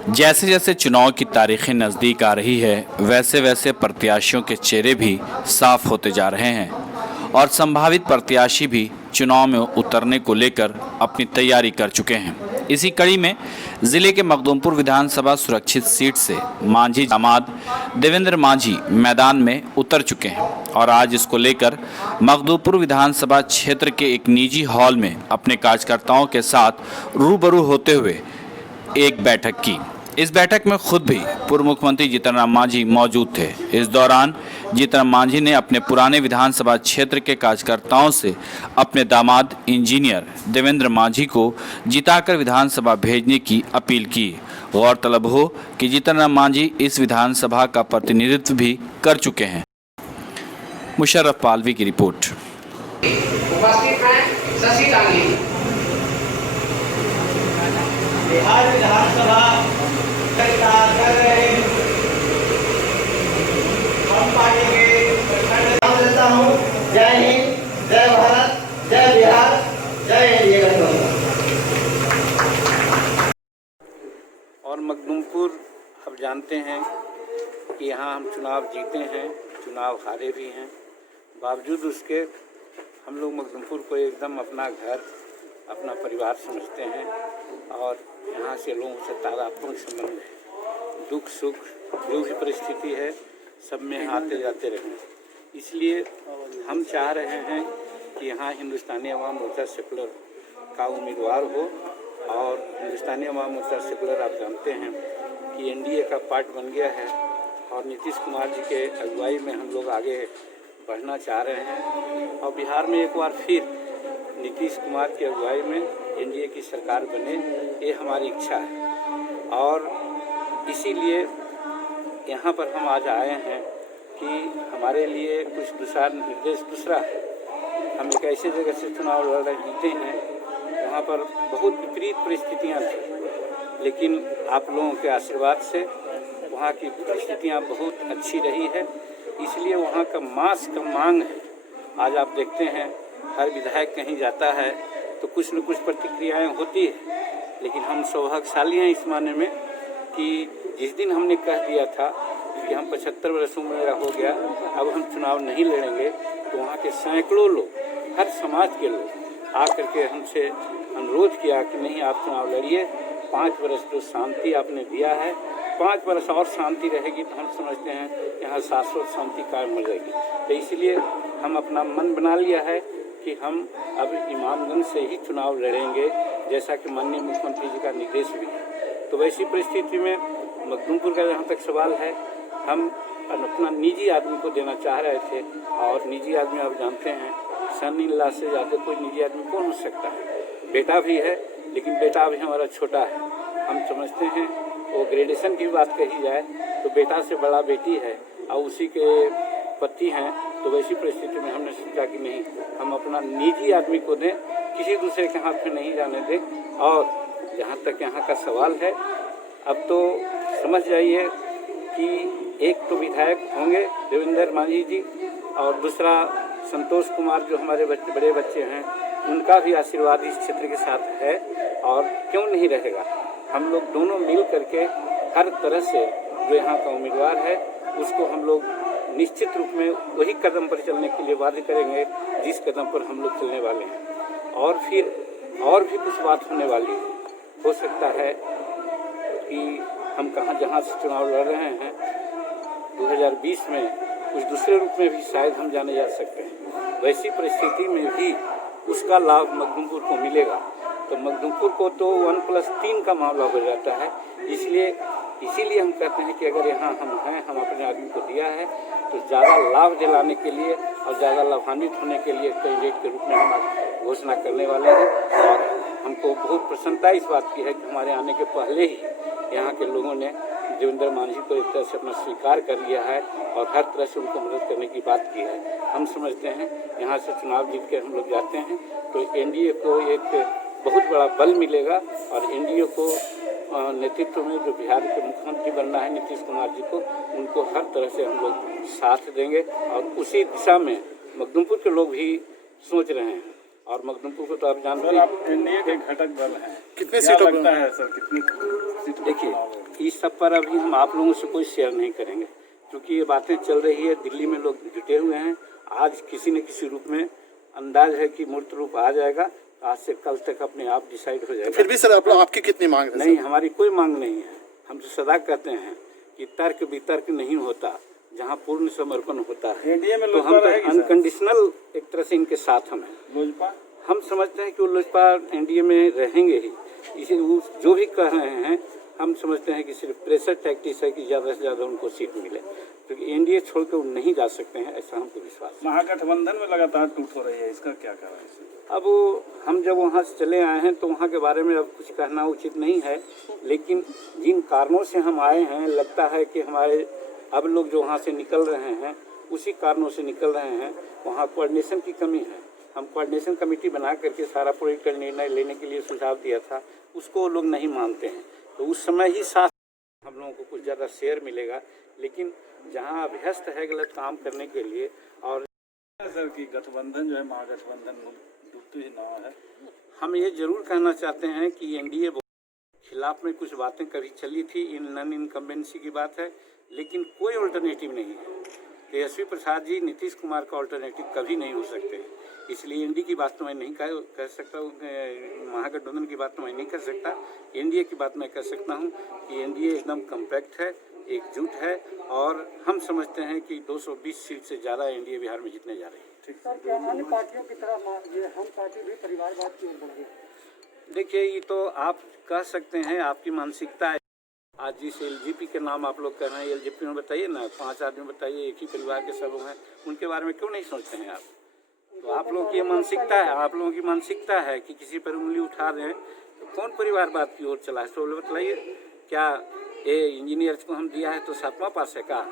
जैसे जैसे चुनाव की तारीखें नज़दीक आ रही है, वैसे वैसे प्रत्याशियों के चेहरे भी साफ होते जा रहे हैं और संभावित प्रत्याशी भी चुनाव में उतरने को लेकर अपनी तैयारी कर चुके हैं। इसी कड़ी में जिले के मखदूमपुर विधानसभा सुरक्षित सीट से मांझी दामाद देवेंद्र मांझी मैदान में उतर चुके हैं और आज इसको लेकर मखदूमपुर विधानसभा क्षेत्र के एक निजी हॉल में अपने कार्यकर्ताओं के साथ रूबरू होते हुए एक बैठक की। इस बैठक में खुद भी पूर्व मुख्यमंत्री जीतन राम मांझी मौजूद थे। इस दौरान जीतन राम मांझी ने अपने पुराने विधानसभा क्षेत्र के कार्यकर्ताओं से अपने दामाद इंजीनियर देवेंद्र मांझी को जिताकर विधानसभा भेजने की अपील की। गौरतलब हो कि जीतन राम मांझी इस विधानसभा का प्रतिनिधित्व भी कर चुके हैं। मुशर्रफ पालवी की रिपोर्ट। उपस्थित हैं शशि डांगी। बिहार विधानसभा कर रहे हम पार्टी के नाम देता हूँ। जय हिंद, जय भारत, जय बिहार, जय एनडीए गठबंधन। और मखदूमपुर अब जानते हैं कि यहाँ हम चुनाव जीते हैं, चुनाव हारे भी हैं। बावजूद उसके हम लोग मखदूमपुर को एकदम अपना घर, अपना परिवार समझते हैं और यहाँ से लोगों से तादात्म्य संबंध है। दुख सुख जो भी परिस्थिति है सब में आते जाते रहें। इसलिए हम चाह रहे हैं कि यहाँ हिंदुस्तानी अवाम मोर्चा सेकुलर का उम्मीदवार हो। और हिंदुस्तानी अवाम मोर्चा सेकुलर आप जानते हैं कि एनडीए का पार्ट बन गया है और नीतीश कुमार जी के अगुवाई में हम लोग आगे बढ़ना चाह रहे हैं और बिहार में एक बार फिर नीतीश कुमार की अगुवाई में एनडीए की सरकार बने, ये हमारी इच्छा है। और इसीलिए यहाँ पर हम आज आए हैं कि हमारे लिए कुछ दूसरा है। हम एक ऐसे जगह से चुनाव लड़ रहे जीते हैं वहाँ पर बहुत विपरीत परिस्थितियाँ थी, लेकिन आप लोगों के आशीर्वाद से वहाँ की परिस्थितियाँ बहुत अच्छी रही है। इसलिए वहाँ का मांस का मांग है। आज आप देखते हैं हर विधायक कहीं जाता है तो कुछ न कुछ प्रतिक्रियाएं होती है, लेकिन हम सौभाग्यशाली हैं इस माने में कि जिस दिन हमने कह दिया था कि हम 75 वर्ष उम्र मेरा हो गया, अब हम चुनाव नहीं लड़ेंगे, तो वहाँ के सैकड़ों लोग, हर समाज के लोग आकर के हमसे अनुरोध किया कि नहीं आप चुनाव लड़िए। 5 वर्ष जो शांति आपने दिया है, 5 वर्ष और शांति रहेगी तो हम समझते हैं यहाँ शाश्वत शांति कायम हो जाएगी। तो इसलिए हम अपना मन बना लिया है कि हम अब इमामगंज से ही चुनाव लड़ेंगे, जैसा कि माननीय मुख्यमंत्री जी का निर्देश भी है। तो वैसी परिस्थिति में मखदूमपुर का जहाँ तक सवाल है, हम अपना निजी आदमी को देना चाह रहे थे और निजी आदमी आप जानते हैं सन इन लॉ से ज़्यादा कोई निजी आदमी कौन हो सकता है। बेटा भी है, लेकिन बेटा अभी हमारा छोटा है। हम समझते हैं वो ग्रेजुएशन की बात कही जाए तो बेटा से बड़ा बेटी है और उसी के पति हैं। तो वैसी परिस्थिति में हमने सोचा कि नहीं, हम अपना निजी आदमी को दें, किसी दूसरे के हाथ में नहीं जाने दें। और जहाँ तक यहाँ का सवाल है, अब तो समझ जाइए कि एक तो विधायक होंगे देवेंद्र मांझी जी और दूसरा संतोष कुमार जो हमारे बड़े बच्चे हैं, उनका भी आशीर्वाद इस क्षेत्र के साथ है और क्यों नहीं रहेगा। हम लोग दोनों मिल करके हर तरह से जो यहाँ का उम्मीदवार है उसको हम लोग निश्चित रूप में वही कदम पर चलने के लिए वादे करेंगे जिस कदम पर हम लोग चलने वाले हैं। और फिर और भी कुछ बात होने वाली हो सकता है कि हम जहाँ से चुनाव लड़ रहे हैं 2020 में कुछ दूसरे रूप में भी शायद हम जाने जा सकते हैं। वैसी परिस्थिति में भी उसका लाभ मखदूमपुर को मिलेगा। तो मखदूमपुर को तो 1+3 का मामला हो जाता है। इसीलिए हम कहते हैं कि अगर यहाँ हम हैं, हम अपने आदमी को दिया है तो ज़्यादा लाभ दिलाने के लिए और ज़्यादा लाभान्वित होने के लिए कैंडिडेट के रूप में हम घोषणा करने वाले हैं। और हमको बहुत प्रसन्नता इस बात की है कि हमारे आने के पहले ही यहाँ के लोगों ने देवेंद्र मांझी को एक तरह से अपना स्वीकार कर लिया है और हर तरह से उनको मदद करने की बात की है। हम समझते हैं यहाँ से चुनाव जीत के हम लोग जाते हैं तो एनडीए को एक बहुत बड़ा बल मिलेगा और एनडीए को नेतृत्व में जो बिहार के मुख्यमंत्री बनना है नीतीश कुमार जी को, उनको हर तरह से हम लोग साथ देंगे और उसी दिशा में मखदूमपुर के लोग भी सोच रहे हैं। और मखदूमपुर को तो आप जानते सर, हैं। आप एनडीए के घटक दल हैं, कितने क्या सीटों पर? लगता है सर, कितनी सीटों पर चुनाव होगा? देखिए, इस सब पर अभी हम आप लोगों से कोई शेयर नहीं करेंगे, क्योंकि ये बातें चल रही है, दिल्ली में लोग जुटे हुए हैं। आज किसी न किसी रूप में अंदाज है कि मूर्त रूप आ जाएगा, आज से कल तक अपने आप डिसाइड हो जाएगा। फिर भी सर आपकी कितनी मांग है? नहीं, हमारी कोई मांग नहीं है। हम तो सदा कहते हैं कि तर्क वितर्क नहीं होता जहाँ पूर्ण समर्पण होता है। एनडीए में तो लोजपा हम तो रहेगी सर? अनकंडीशनल एक तरह से इनके साथ हम हैं। लोजपा हम समझते हैं कि वो लोजपा एनडीए में रहेंगे ही। इसे वो जो भी कह रहे हैं, हम समझते हैं कि सिर्फ प्रेशर टैक्टिस है कि ज़्यादा से ज़्यादा उनको सीट मिले, क्योंकि एनडीए छोड़ कर वो नहीं जा सकते हैं, ऐसा हमको विश्वास है। महागठबंधन में लगातार टूट हो रही है, इसका क्या कारण है सर? अब हम जब वहाँ से चले आए हैं तो वहाँ के बारे में अब कुछ कहना उचित नहीं है, लेकिन जिन कारणों से हम आए हैं, लगता है कि हमारे अब लोग जो वहाँ से निकल रहे हैं उसी कारणों से निकल रहे हैं। वहाँ कोऑर्डिनेशन की कमी है। हम कोऑर्डिनेशन कमेटी बना करके सारा पॉलिटिकल निर्णय लेने के लिए सुझाव दिया था, उसको लोग नहीं मानते हैं। तो उस समय ही साथ हम लोगों को कुछ ज़्यादा शेयर मिलेगा, लेकिन जहाँ अभ्यस्त है गलत काम करने के लिए और सर की गठबंधन जो है, महागठबंधन डूबती ही नाव है। हम ये जरूर कहना चाहते हैं कि एनडीए खिलाफ में कुछ बातें कभी चली थी, इन नॉन इनकम्बेंसी की बात है, लेकिन कोई अल्टरनेटिव नहीं है। तेजस्वी प्रसाद जी नीतीश कुमार का अल्टरनेटिव कभी नहीं हो सकते हैं। इसलिए एनडीए की बात तो मैं नहीं कह सकता, महागठबंधन की बात तो मैं नहीं कर सकता। एनडीए की बात मैं कह सकता हूँ कि एनडीए एकदम कम्पैक्ट है, एकजुट है, और हम समझते हैं कि 220 सीट से ज़्यादा एनडीए बिहार में जीतने जा रही है। सर, क्या अन्य पार्टियों की तरह ये हम पार्टी भी परिवारवाद की ओर बढ़ रही है? देखिए, ये तो आप कह सकते हैं, आपकी मानसिकता है। आज जिस एलजीपी के नाम आप लोग कह रहे हैं, एलजीपी में बताइए ना, 5 आदमी बताइए, एक ही परिवार के सब हैं, उनके बारे में क्यों नहीं सोचते हैं आप? तो आप लोगों की ये मानसिकता है, आप लोगों की मानसिकता है कि किसी पर उंगली उठा रहे हैं तो कौन परिवारवाद की ओर चला है? तो बताइए, क्या ये इंजीनियर्स को हम दिया है तो 7वां पास है का,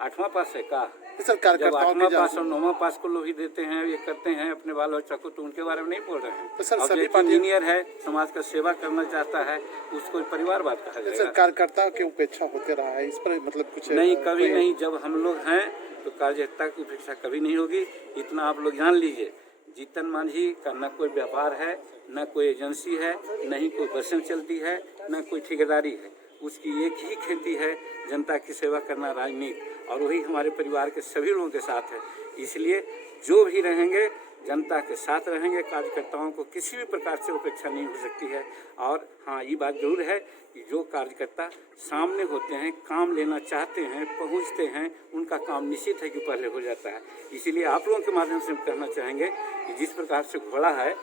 8वां पास है का? सर जब कार्यकर्ताओं 8वां की पास और 9वां पास को लोग ही देते हैं, ये करते हैं अपने बाल बच्चा को, तो उनके बारे में नहीं बोल रहे हैं। तो सर और सभी जो पार्टियां इंजीनियर है, समाज का सेवा करना चाहता है, उसको परिवारवाद कहा सर जाएगा? कार्यकर्ताओं की उपेक्षा होते रहा है, इस पर मतलब कुछ नहीं, कभी नहीं। जब हम लोग हैं तो कार्यकर्ता की उपेक्षा कभी नहीं होगी। इतना आप लोग जान लीजिए, जीतन मांझी का न कोई व्यापार है, न कोई एजेंसी है, न ही कोई बसें चलती है, न कोई ठेकेदारी है। उसकी एक ही खेती है, जनता की सेवा करना, राजनीति, और वही हमारे परिवार के सभी लोगों के साथ है। इसलिए जो भी रहेंगे जनता के साथ रहेंगे, कार्यकर्ताओं को किसी भी प्रकार से उपेक्षा नहीं हो सकती है। और हाँ, ये बात जरूर है कि जो कार्यकर्ता सामने होते हैं, काम लेना चाहते हैं, पहुंचते हैं, उनका काम निश्चित है कि पहले हो जाता है। इसीलिए आप लोगों के माध्यम से हम कहना चाहेंगे कि जिस प्रकार से घोड़ा है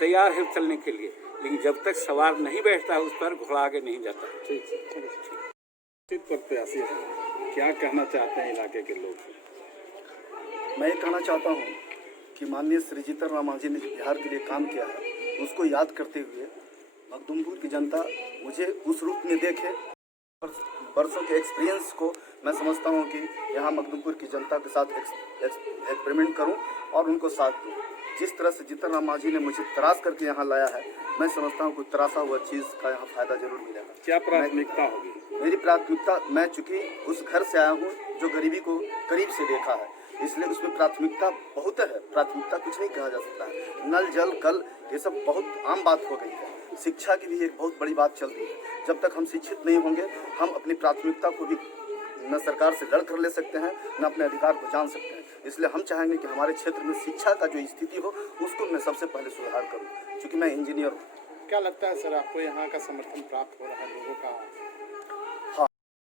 तैयार है चलने के लिए, लेकिन जब तक सवार नहीं बैठता उस पर, घोड़ा आगे नहीं जाता। ठीक है, सीट पर प्रत्याशी हैं, क्या कहना चाहते हैं इलाके के लोग? मैं ये कहना चाहता हूँ कि माननीय श्री जीतन राम मांझी ने जो बिहार के लिए काम किया है, उसको याद करते हुए मखदूमपुर की जनता मुझे उस रूप में देखे। वर्षों के एक्सपीरियंस को मैं समझता हूँ कि यहाँ मखदूमपुर की जनता के साथ एक्सपेरिमेंट करूँ और उनको साथ दूँ। जिस तरह से जीतन राम मांझी ने मुझे तराश करके यहाँ लाया है, मैं समझता हूँ कि तराशा हुआ चीज़ का यहाँ फ़ायदा जरूर मिलेगा। क्या प्राथमिकता होगी? मेरी प्राथमिकता, मैं चूँकि उस घर से आया हूँ जो गरीबी को करीब से देखा है, इसलिए उसमें प्राथमिकता बहुत है। प्राथमिकता कुछ नहीं कहा जा सकता है। नल जल कल ये सब बहुत आम बात हो गई है। शिक्षा की भी एक बहुत बड़ी बात चल रही है। जब तक हम शिक्षित नहीं होंगे, हम अपनी प्राथमिकता को भी न सरकार से लड़ कर ले सकते हैं, न अपने अधिकार को जान सकते हैं। इसलिए हम चाहेंगे कि हमारे क्षेत्र में शिक्षा का जो स्थिति हो, उसको मैं सबसे पहले सुधार करूँ, क्योंकि मैं इंजीनियर हूँ। क्या लगता है सर आपको यहाँ का समर्थन प्राप्त हो रहा है लोगों का? हाँ,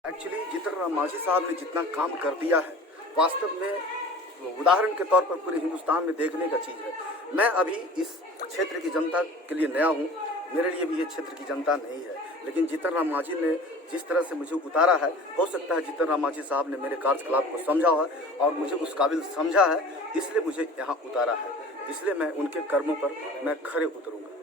एक्चुअली जीतन राम मांझी साहब ने जितना काम कर दिया है, वास्तव में उदाहरण के तौर पर पूरे हिंदुस्तान में देखने का चीज़ है। मैं अभी इस क्षेत्र की जनता के लिए नया हूँ, मेरे लिए भी ये क्षेत्र की जनता नहीं है, लेकिन जीतन राम मांझी ने जिस तरह से मुझे उतारा है, हो सकता है जीतन राम मांझी साहब ने मेरे कार्यकलाप को समझा है और मुझे उस काबिल समझा है, इसलिए मुझे यहाँ उतारा है। इसलिए मैं उनके कर्मों पर मैं खरे उतरूँगा।